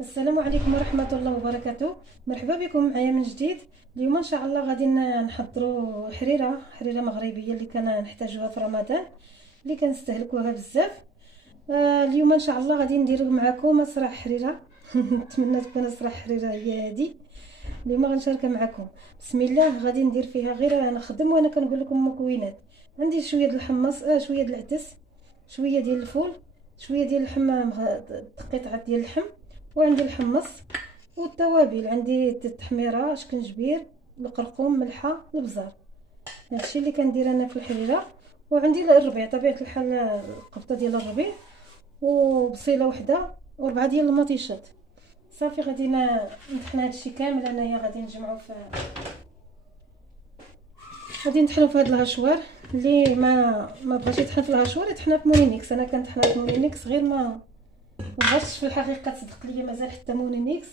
السلام عليكم ورحمة الله وبركاته. مرحبا بكم معايا من جديد. اليوم ان شاء الله غادي نحضروا حريره مغربيه اللي كنا نحتاجوها في رمضان، اللي كنستهلكوها بزاف. اليوم ان شاء الله غادي ندير معكم مسرح حريره. نتمنى تكون مسرح حريره هي هذه اليوم غنشاركها معكم. بسم الله. غادي ندير فيها غير نخدم وانا كنقول لكم المكونات. عندي شويه ديال الحمص، شويه ديال العدس، شويه ديال الفول، شويه ديال اللحم، قطعه ديال اللحم، وعندي الحمص والتوابل. عندي التحميره، شكنجبير، القرقوم، ملحه، البزار. هادشي اللي كندير انا في الحريره. وعندي الربيع طبيعه الحال، القبطه ديال الربيع، وبصيله وحده، وربعه ديال المطيشات. صافي غادي نطحن هادشي كامل انايا. غادي نطحنو في هاد الهشوار. اللي ما بغاش يطحن في الهشوار يطحنها في مولينيكس. انا كنطحنها في مولينيكس، غير ما بغاتش في الحقيقه تصدق ليا مازال حتى مولينيكس،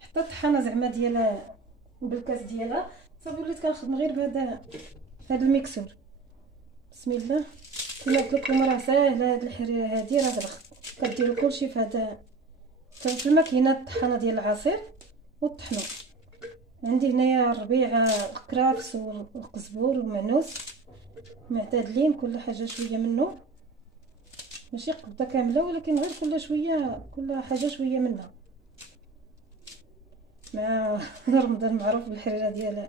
حتى الطحانه زعما ديال بالكاس ديالها. صافي وليت كنخدم غير بهذا الميكسور. بسم الله. كما قلت لكم راه ساهله هاد الحريره هادي، راه كديروا كلشي في هذا في الماكينه الطحانه ديال العصير وطحنوا. عندي هنايا الربيع، الكرافس والقزبور والمعنوس معتدلين، كل حاجه شويه منه، ماشي قبضه كامله ولكن غير كل شويه، كل حاجه شويه منها. مع رمضان معروف بالحريره ديال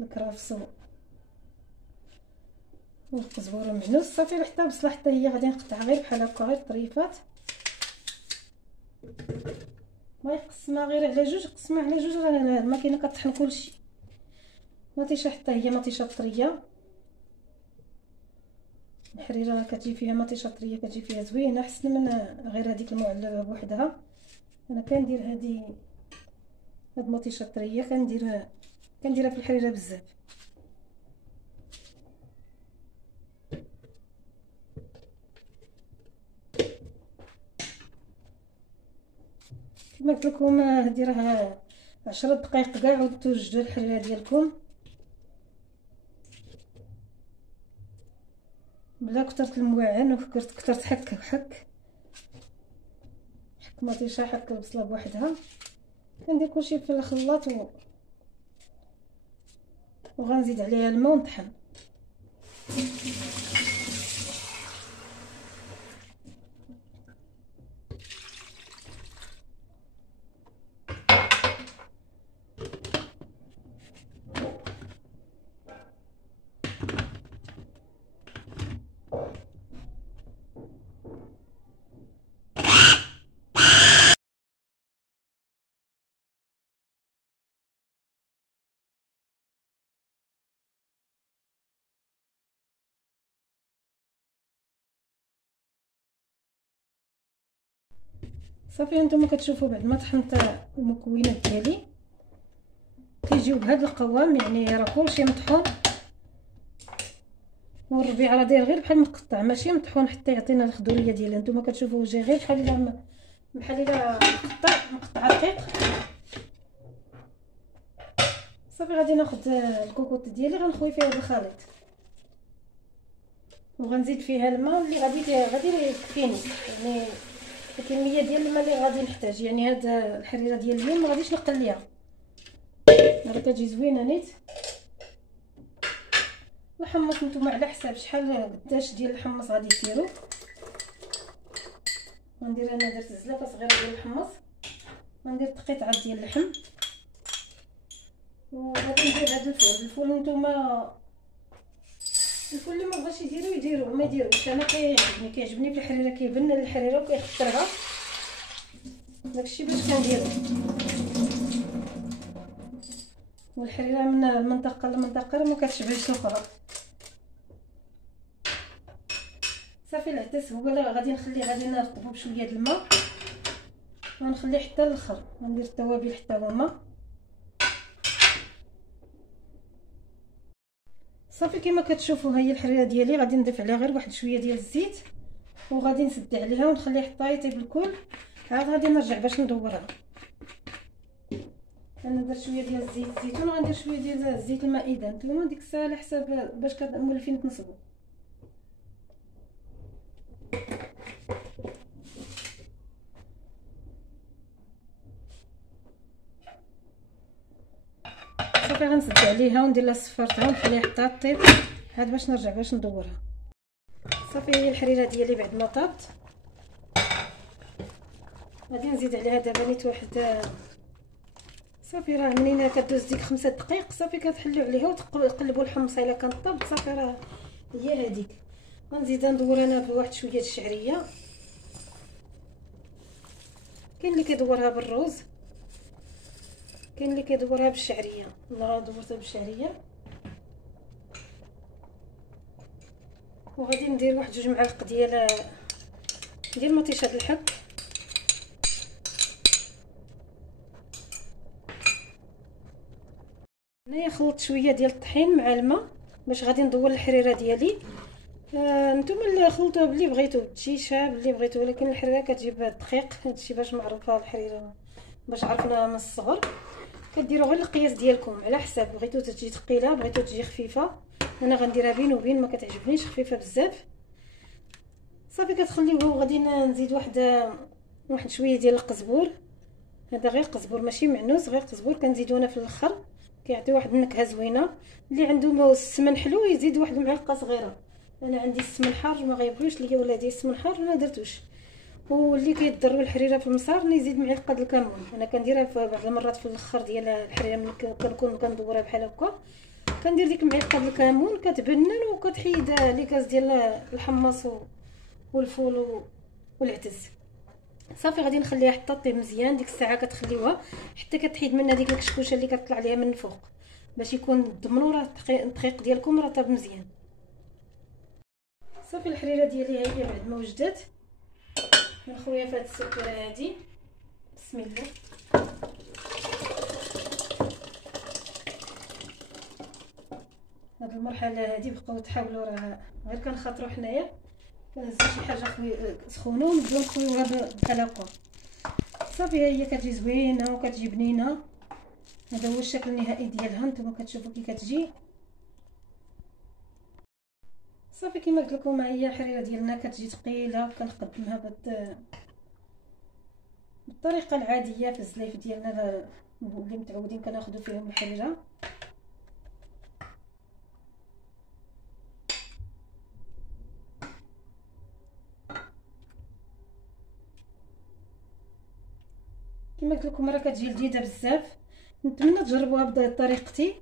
الكرافس والقزبور والمعنوس. صافي حتى البصله حتى هي غادي نقطعها غير بحال هكا، غير طريفات، ما يقسمها غير على جوج، قسمها على جوج. راه الماكينه كطحن كلشي. مطيشه حتى هي مطيشه طريه. الحريره كتجي فيها مطيشه طريه، كتجي فيها زوينه احسن من غير هذيك المعلبه بوحدها. انا كندير هاد المطيشه طريه، كنديرها في الحريره بزاف. كما قلت لكم هذه راه 10 دقائق كاع وتوجدوا الحريره ديالكم بلا كثرت الموعن كثرت حك مطيشه، حك البصله بوحدها. كندير كلشي في الخلاط وغنزيد عليها الماء ونطحن. صافي هانتوما كتشوفوا بعد ما طحنت المكونات ديالي كيجيو بهذا القوام، يعني راه كلشي مطحون. والربيع راه داير غير بحال مقطع، ماشي مطحون حتى يعطينا الخضوريه ديالها. هانتوما كتشوفوا جاي غير بحال الا مقطع رقيق. صافي غادي ناخذ الكوكوط ديالي، غنخوي فيها هذا الخليط وغنزيد فيها الماء اللي غادي يكفيني، يعني الكميه ديال الماء اللي غادي نحتاج. يعني هاد الحريره ديال اليوم ما غاديش نقليها، راه كتجي زوينه نيت. الحمص نتوما على حساب شحال قداش ديال الحمص غادي ديروا. غندير انا درت زلافه صغيره ديال الحمص، غندير قطعه ديال اللحم، وغادي ندير هذا الفول نتوما الفول اللي ما بغاش يديروا ما يديروش. انا كيعجبني في الحريره، كيبن الحريره وكيخطرها، داكشي باش كنديرو. والحريره من المنطقه لمنطقه ما كتشبهش الاخرى. صافي العدس هو اللي غادي نرطبو بشويه د الماء ونخليه حتى الاخر. غندير التوابل حتى هما. صافي كما كتشوفوا هي الحريره ديالي، غادي نضيف عليها غير واحد شويه ديال الزيت وغادي نسد عليها ونخليها حتى يطيب الكل. عاد غادي نرجع باش ندورها. انا درت شويه ديال الزيت الزيتون، غندير شويه ديال الزيت المائده. نتوما ديك الساعه على حساب باش مولفين تنصبوا. صافي غنسد عليها وندير لها صفارتها ونخليها حتى طيب عاد باش نرجع باش ندورها. صافي هي الحريره ديالي بعد ما طابت غادي نزيد عليها دابا نيت واحد صافي. راه منين كدوز ديك 5 دقائق صافي كتحلوا عليها وتقلبوا الحمصه الا كانت طابت صافي راه هي هذيك. غنزيد ندور انا بواحد شويه الشعريه، كاين اللي كيدورها بالروز كاين اللي كيدورها بالشعريه. انا دورتها بالشعريه. وغادي ندير واحد 2 معالق ديال مطيشه الحك. هنايا خلطت شويه ديال الطحين مع الماء باش غادي ندور الحريره ديالي. نتوما اللي خلطوها باللي بغيتو بالشيشه باللي بغيتو، ولكن الحريره كتجيب الدقيق. هادشي باش معروفه الحريره باش عرفناها من الصغر. كديروا غير القياس ديالكم على حساب، بغيتو تجي ثقيله بغيتو تجي خفيفه. انا غنديرها بين وبين، ما كتعجبنيش خفيفه بزاف. صافي كتخليوها وغادي نزيد واحد شويه ديال القزبور. هذا غير قزبور ماشي معنوس، غير قزبور كنزيدو انا في الاخر كيعطي واحد النكهه زوينه. اللي عنده السمن حلو يزيد واحد معلقه صغيره. انا عندي السمن حار ما غيبغيوش ليا ولا ديال السمن حار ما درتوش. واللي كيضروا الحريره في المصار يزيد معلقه د الكمون. انا كنديرها في بعض المرات في الاخر ديال الحريره ملي كنكون كندورها بحال هكا كندير ديك المعلقه د الكمون كتبنن وكتحيد لي كاس ديال الحمص والفول والعدس. صافي غادي نخليها حتى طيب مزيان. ديك الساعه كتخليوها حتى كتحيد منها ديك الكشكوشه اللي كتطلع عليها من الفوق باش يكون ضمنوا راه الدقيق ديالكم راه طاب مزيان. صافي الحريره ديالي هي بعد ما وجدت نخويها في هاد السكره هادي. بسم الله. هاد المرحله هادي بقاو تحاولوا راه غير كنخاطروا حنايا كنهزوا شي حاجه سخونه ونبداو نخويوها بحال هكا. صافي هي كتجي زوينه وكتجي بنينه. هذا هو الشكل النهائي ديالها، نتوما كتشوفوا كي كتجي. صافي كما قلت لكم هي الحريره ديالنا كتجي ثقيله. كنقدمها بالطريقه العاديه في الزلايف ديالنا اللي متعودين كناخذوا فيهم الحريره. كما قلت لكم راه كتجي لذيذه بزاف. نتمنى تجربوها بطريقتي،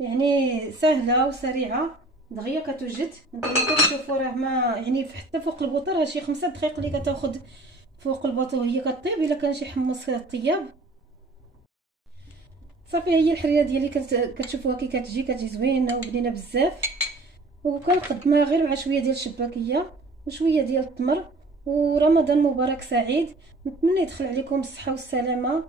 يعني سهله وسريعه دغيا كتوجد. نتوما كتشوفوا راه ما يعني حتى فوق البوطه راه شي 5 دقائق اللي كتاخذ فوق الباطو هي كطيب الا كان شي حمص طياب. صافي هي الحريره ديالي كتشوفوها كي كتجي زوينه وبنينه بزاف. وكنقدمها غير مع شويه ديال الشباكيه وشويه ديال التمر. ورمضان مبارك سعيد. نتمنى يدخل عليكم بالصحه والسلامه